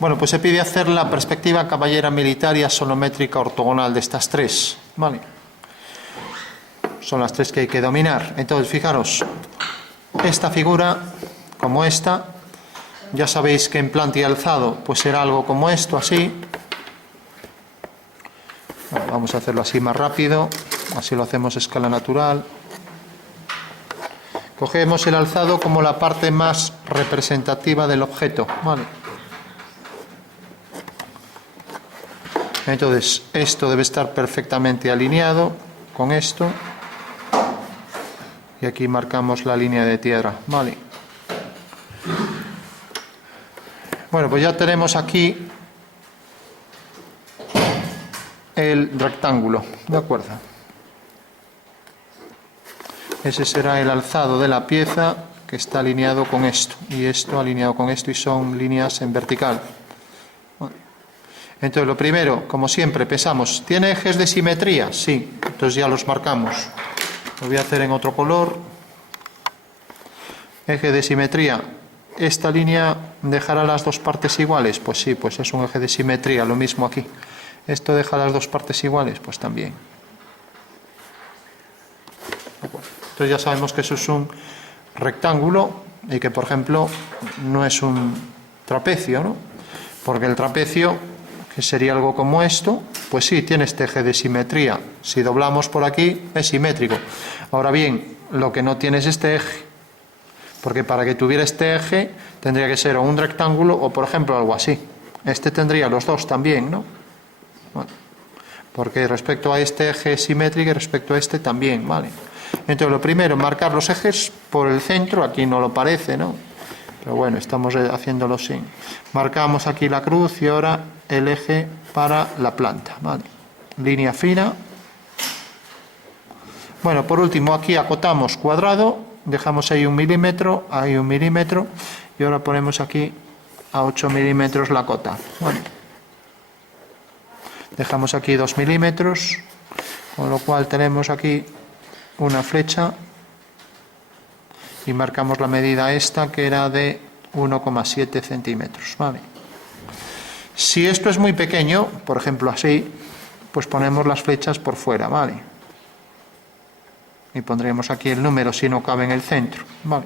Bueno, pues se pide hacer la perspectiva caballera militar y axonométrica ortogonal de estas tres, ¿vale? Son las tres que hay que dominar. Entonces, fijaros, esta figura, como esta, ya sabéis que en planta y alzado, pues será algo como esto, así. Bueno, vamos a hacerlo así más rápido, así lo hacemos a escala natural. Cogemos el alzado como la parte más representativa del objeto, ¿vale? Entonces, esto debe estar perfectamente alineado con esto. Y aquí marcamos la línea de tierra, ¿vale? Bueno, pues ya tenemos aquí el rectángulo, ¿de acuerdo? Ese será el alzado de la pieza que está alineado con esto, y esto alineado con esto, y son líneas en vertical. Entonces, lo primero, como siempre, pesamos. ¿Tiene ejes de simetría? Sí, entonces ya los marcamos. Lo voy a hacer en otro color. Eje de simetría. ¿Esta línea dejará las dos partes iguales? Pues sí, pues es un eje de simetría, lo mismo aquí. ¿Esto deja las dos partes iguales? Pues también. Entonces ya sabemos que eso es un rectángulo y que, por ejemplo, no es un trapecio, ¿no? Porque el trapecio, que sería algo como esto, pues sí, tiene este eje de simetría. Si doblamos por aquí, es simétrico. Ahora bien, lo que no tiene es este eje, porque para que tuviera este eje tendría que ser o un rectángulo o, por ejemplo, algo así. Este tendría los dos también, ¿no? Bueno, porque respecto a este eje es simétrico y respecto a este también, ¿vale? Entonces, lo primero, marcar los ejes por el centro. Aquí no lo parece, ¿no? Pero bueno, estamos haciéndolo sin. Marcamos aquí la cruz y ahora el eje para la planta, ¿vale? Línea fina. Bueno, por último, aquí acotamos cuadrado, dejamos ahí 1 milímetro, ahí 1 milímetro, y ahora ponemos aquí a 8 milímetros la cota, ¿vale? Dejamos aquí 2 milímetros, con lo cual tenemos aquí una flecha y marcamos la medida esta, que era de 1,7 centímetros, ¿vale? Si esto es muy pequeño, por ejemplo así, pues ponemos las flechas por fuera, ¿vale? Y pondremos aquí el número si no cabe en el centro, ¿vale?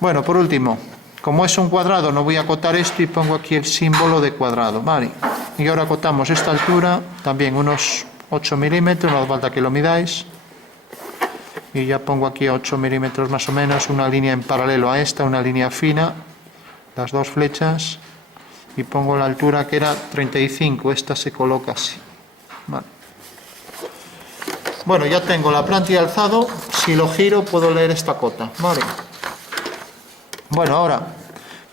Bueno, por último, como es un cuadrado, no voy a acotar esto y pongo aquí el símbolo de cuadrado, ¿vale? Y ahora acotamos esta altura, también unos 8 milímetros, no hace falta que lo midáis. Y ya pongo aquí a 8 milímetros más o menos, una línea en paralelo a esta, una línea fina, las dos flechas, y pongo la altura que era 35, esta se coloca así, vale. Bueno, ya tengo la planta y alzado, si lo giro puedo leer esta cota, ¿vale? Bueno, ahora,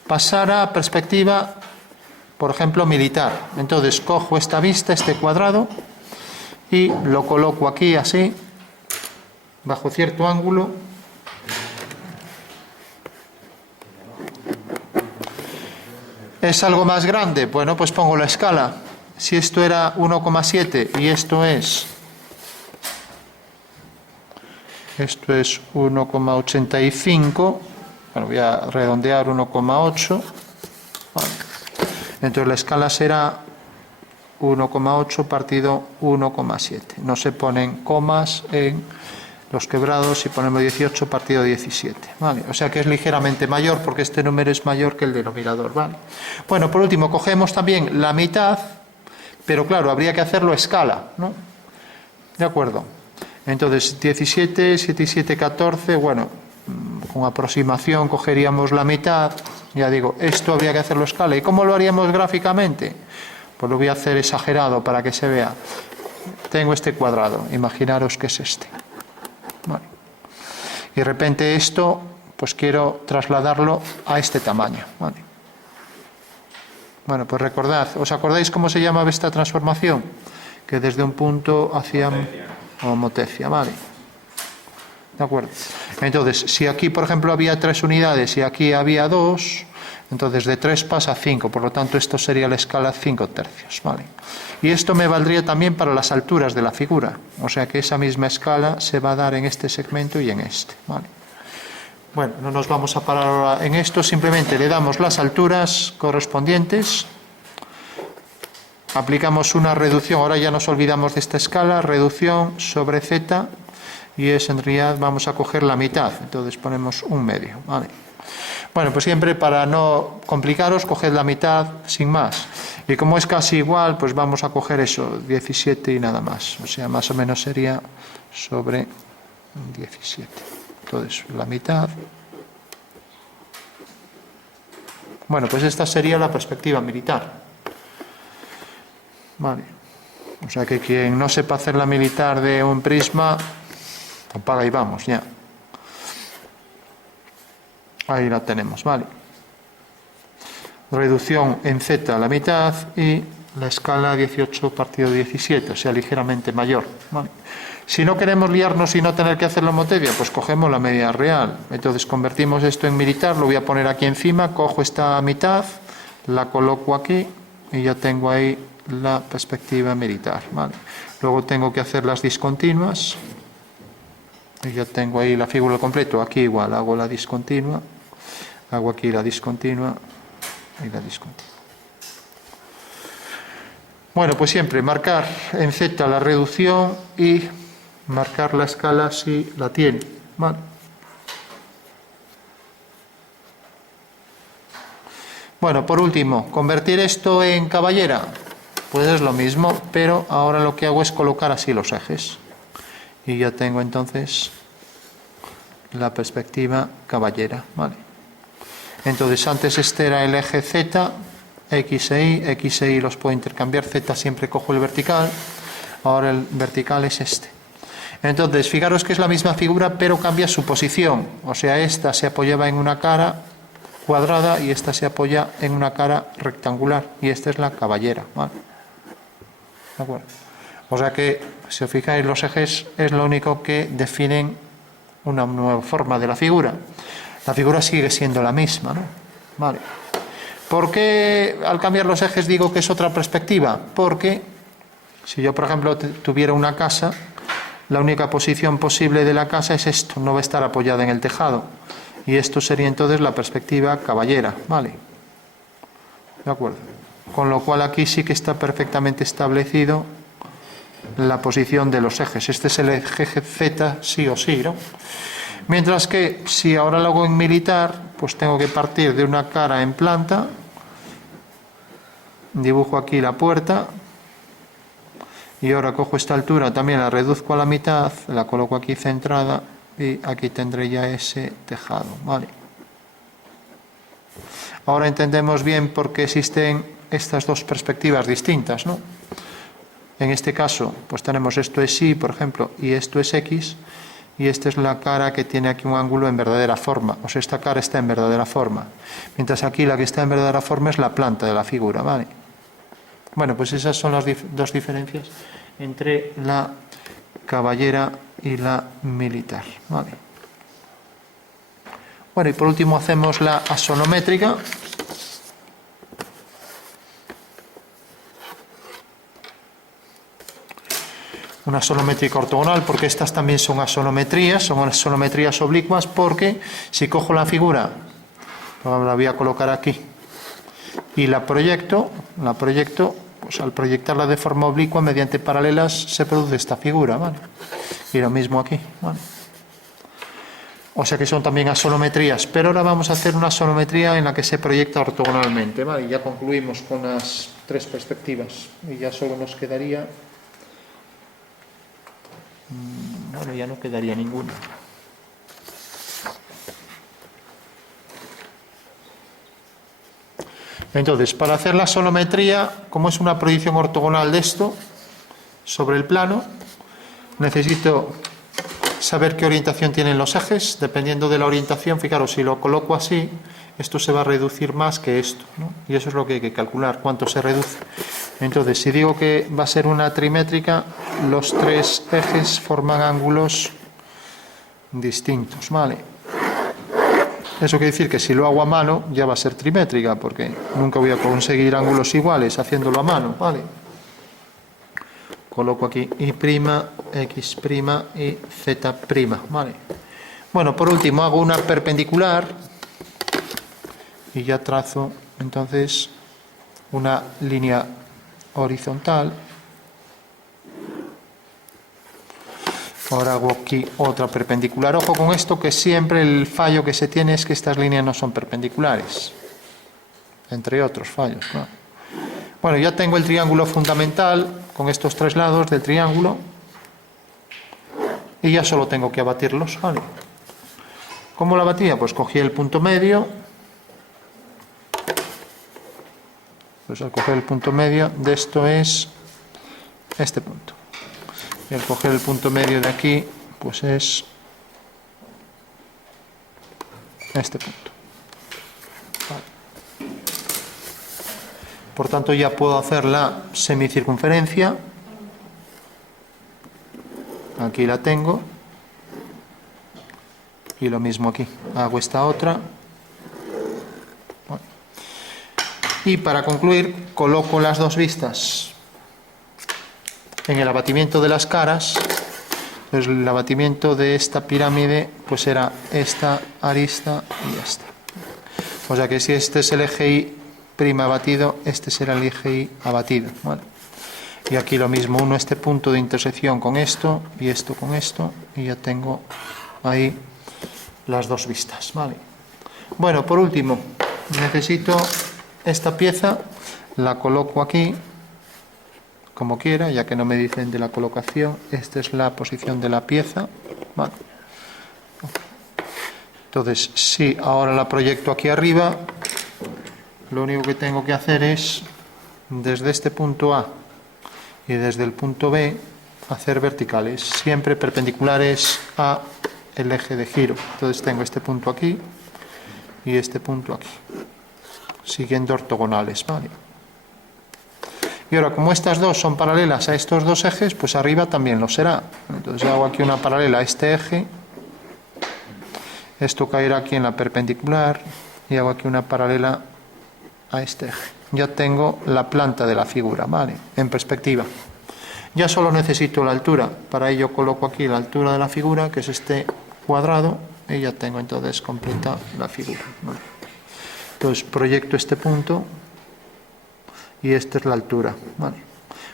pasar a perspectiva, por ejemplo, militar. Entonces, cojo esta vista, este cuadrado, y lo coloco aquí así, bajo cierto ángulo. ¿Es algo más grande? Bueno, pues pongo la escala. Si esto era 1,7 y esto es 1,85, bueno, voy a redondear 1,8, vale. Entonces la escala será 1,8 partido 1,7. No se ponen comas en los quebrados, si ponemos 18 partido 17, ¿vale? O sea que es ligeramente mayor porque este número es mayor que el denominador, ¿vale? Bueno, por último, cogemos también la mitad, pero claro, habría que hacerlo a escala, ¿no? ¿De acuerdo? Entonces, 17, 7 y 7, 14, bueno, con aproximación cogeríamos la mitad, ya digo, esto habría que hacerlo a escala. ¿Y cómo lo haríamos gráficamente? Pues lo voy a hacer exagerado para que se vea. Tengo este cuadrado, imaginaros que es este. Bueno, y de repente esto, pues quiero trasladarlo a este tamaño, ¿vale? Bueno, pues recordad, ¿os acordáis cómo se llamaba esta transformación? Que desde un punto hacia homotecia, ¿vale? ¿De acuerdo? Entonces, si aquí, por ejemplo, había 3 unidades y aquí había 2, entonces de 3 pasa a 5, por lo tanto esto sería la escala 5 tercios, ¿vale? Y esto me valdría también para las alturas de la figura, o sea que esa misma escala se va a dar en este segmento y en este, ¿vale? Bueno, no nos vamos a parar ahora en esto, simplemente le damos las alturas correspondientes, aplicamos una reducción, ahora ya nos olvidamos de esta escala, reducción sobre z, y es en realidad vamos a coger la mitad, entonces ponemos un medio, ¿vale? Bueno, pues siempre para no complicaros, coged la mitad sin más. Y como es casi igual, pues vamos a coger eso, 17 y nada más. O sea, más o menos sería sobre 17. Entonces, la mitad. Bueno, pues esta sería la perspectiva militar. Vale. O sea que quien no sepa hacer la militar de un prisma, apaga y vamos, ya. Ahí la tenemos, vale. Reducción en z a la mitad y la escala 18 partido 17, o sea, ligeramente mayor, ¿vale? Si no queremos liarnos y no tener que hacerlo en Motedia, pues cogemos la media real. Entonces convertimos esto en militar, lo voy a poner aquí encima, cojo esta mitad, la coloco aquí y ya tengo ahí la perspectiva militar, ¿vale? Luego tengo que hacer las discontinuas y ya tengo ahí la figura completa. Aquí igual, hago la discontinua, hago aquí la discontinua y la discontinua. Bueno, pues siempre marcar en Z la reducción y marcar la escala si la tiene, ¿vale? Bueno, por último, convertir esto en caballera, pues es lo mismo, pero ahora lo que hago es colocar así los ejes. Y ya tengo entonces la perspectiva caballera, ¿vale? Entonces antes este era el eje Z, X e Y los puedo intercambiar, Z siempre cojo el vertical, ahora el vertical es este. Entonces fijaros que es la misma figura pero cambia su posición, o sea esta se apoyaba en una cara cuadrada y esta se apoya en una cara rectangular y esta es la caballera, ¿vale? ¿De acuerdo? O sea que si os fijáis los ejes es lo único que definen una nueva forma de la figura. La figura sigue siendo la misma, ¿no? Vale. ¿Por qué al cambiar los ejes digo que es otra perspectiva? Porque si yo, por ejemplo, tuviera una casa, la única posición posible de la casa es esto, no va a estar apoyada en el tejado. Y esto sería entonces la perspectiva caballera, ¿vale? ¿De acuerdo? Con lo cual aquí sí que está perfectamente establecido la posición de los ejes. Este es el eje Z sí o sí, ¿no? Mientras que si ahora lo hago en militar, pues tengo que partir de una cara en planta, dibujo aquí la puerta y ahora cojo esta altura, también la reduzco a la mitad, la coloco aquí centrada y aquí tendré ya ese tejado, ¿vale? Ahora entendemos bien por qué existen estas dos perspectivas distintas, ¿no? En este caso, pues tenemos esto es Y, por ejemplo, y esto es X, y esta es la cara que tiene aquí un ángulo en verdadera forma, o sea, esta cara está en verdadera forma, mientras aquí la que está en verdadera forma es la planta de la figura, ¿vale? Bueno, pues esas son las dos diferencias entre la caballera y la militar, ¿vale? Bueno, y por último hacemos la asonométrica. Una asonométrica ortogonal, porque estas también son asonometrías oblicuas, porque si cojo la figura, la voy a colocar aquí, y la proyecto, pues al proyectarla de forma oblicua, mediante paralelas, se produce esta figura, ¿vale? Y lo mismo aquí, ¿vale? O sea que son también asonometrías, pero ahora vamos a hacer una asonometría en la que se proyecta ortogonalmente, ¿vale? Y ya concluimos con las tres perspectivas, y ya solo nos quedaría... Bueno, ya no quedaría ninguna. Entonces, para hacer la asonometría, como es una proyección ortogonal de esto sobre el plano, necesito saber qué orientación tienen los ejes. Dependiendo de la orientación, fijaros, si lo coloco así, esto se va a reducir más que esto, ¿no? Y eso es lo que hay que calcular, cuánto se reduce. Entonces, si digo que va a ser una trimétrica, los tres ejes forman ángulos distintos, ¿vale? Eso quiere decir que si lo hago a mano ya va a ser trimétrica, porque nunca voy a conseguir ángulos iguales haciéndolo a mano, ¿vale? Coloco aquí Y', X' y Z', ¿vale? Bueno, por último hago una perpendicular y ya trazo entonces una línea horizontal. Ahora hago aquí otra perpendicular. Ojo con esto, que siempre el fallo que se tiene es que estas líneas no son perpendiculares, entre otros fallos, ¿no? Bueno, ya tengo el triángulo fundamental con estos tres lados del triángulo y ya solo tengo que abatirlos, ¿vale? ¿Cómo lo abatía? Pues cogí el punto medio. Pues al coger el punto medio de esto es este punto. Y al coger el punto medio de aquí, pues es este punto. Vale. Por tanto, ya puedo hacer la semicircunferencia. Aquí la tengo. Y lo mismo aquí. Hago esta otra. Bueno. Y para concluir, coloco las dos vistas en el abatimiento de las caras. Pues el abatimiento de esta pirámide pues era esta arista y esta. O sea que si este es el eje Y' abatido, este será el eje Y abatido, ¿vale? Y aquí lo mismo, uno este punto de intersección con esto y esto con esto, y ya tengo ahí las dos vistas, ¿vale? Bueno, por último, necesito esta pieza, la coloco aquí como quiera, ya que no me dicen de la colocación. Esta es la posición de la pieza, ¿vale? Entonces, si ahora la proyecto aquí arriba, lo único que tengo que hacer es, desde este punto A y desde el punto B, hacer verticales, siempre perpendiculares a el eje de giro. Entonces tengo este punto aquí y este punto aquí, siguiendo ortogonales, ¿vale? Y ahora, como estas dos son paralelas a estos dos ejes, pues arriba también lo será. Entonces hago aquí una paralela a este eje, esto caerá aquí en la perpendicular, y hago aquí una paralela a este eje. Ya tengo la planta de la figura, ¿vale? En perspectiva. Ya solo necesito la altura. Para ello coloco aquí la altura de la figura, que es este cuadrado, y ya tengo entonces completa la figura, ¿vale? Entonces proyecto este punto y esta es la altura, ¿vale?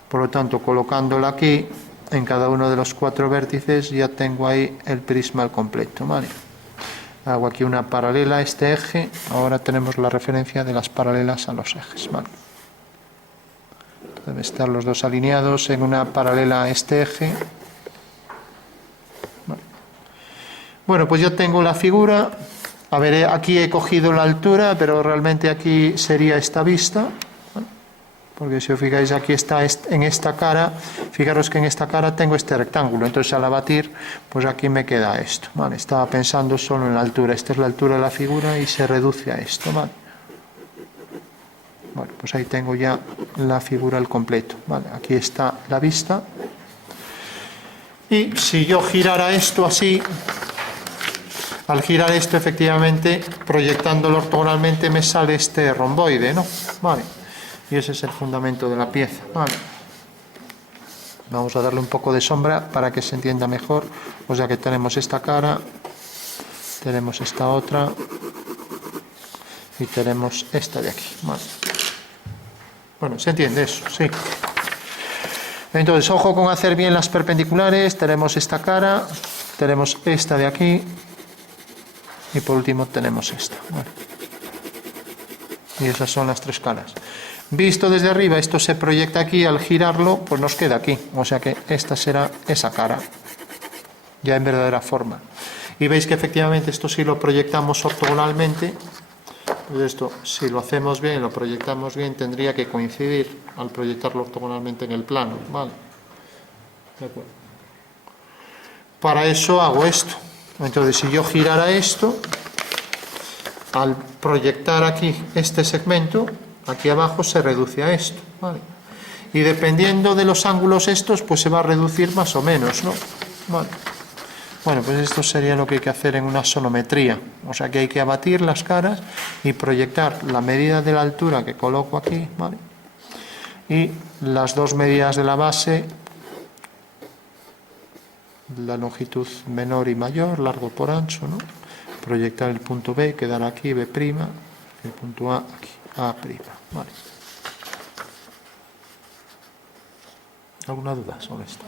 Por lo tanto, colocándola aquí en cada uno de los cuatro vértices, ya tengo ahí el prisma al completo, ¿vale? Hago aquí una paralela a este eje. Ahora tenemos la referencia de las paralelas a los ejes, ¿vale? Deben estar los dos alineados en una paralela a este eje, ¿vale? Bueno, pues ya tengo la figura. A ver, aquí he cogido la altura, pero realmente aquí sería esta vista, ¿vale? Porque si os fijáis, aquí está en esta cara. Fijaros que en esta cara tengo este rectángulo, entonces al abatir, pues aquí me queda esto, ¿vale? Estaba pensando solo en la altura. Esta es la altura de la figura y se reduce a esto, ¿vale? Bueno, pues ahí tengo ya la figura al completo, ¿vale? Aquí está la vista. Y si yo girara esto así, al girar esto, efectivamente, proyectándolo ortogonalmente, me sale este romboide, ¿no? Vale. Y ese es el fundamento de la pieza, ¿vale? Vamos a darle un poco de sombra para que se entienda mejor. O sea que tenemos esta cara, tenemos esta otra y tenemos esta de aquí, ¿vale? Bueno, ¿se entiende eso? Sí. Entonces, ojo con hacer bien las perpendiculares. Tenemos esta cara, tenemos esta de aquí y por último tenemos esta, ¿vale? Y esas son las tres caras. Visto desde arriba, esto se proyecta aquí, al girarlo, pues nos queda aquí. O sea que esta será esa cara, ya en verdadera forma. Y veis que efectivamente esto si lo proyectamos ortogonalmente, pues esto, si lo hacemos bien, lo proyectamos bien, tendría que coincidir al proyectarlo ortogonalmente en el plano, ¿vale? De acuerdo. Para eso hago esto. Entonces, si yo girara esto, al proyectar aquí este segmento, aquí abajo se reduce a esto, ¿vale? Y dependiendo de los ángulos estos, pues se va a reducir más o menos, ¿no? Vale. Bueno, pues esto sería lo que hay que hacer en una sonometría. O sea que hay que abatir las caras y proyectar la medida de la altura que coloco aquí, ¿vale? Y las dos medidas de la base la longitud menor y mayor, largo por ancho, ¿no? Proyectar el punto B, quedar aquí, B', el punto A aquí, A'. Vale. ¿Alguna duda sobre esto?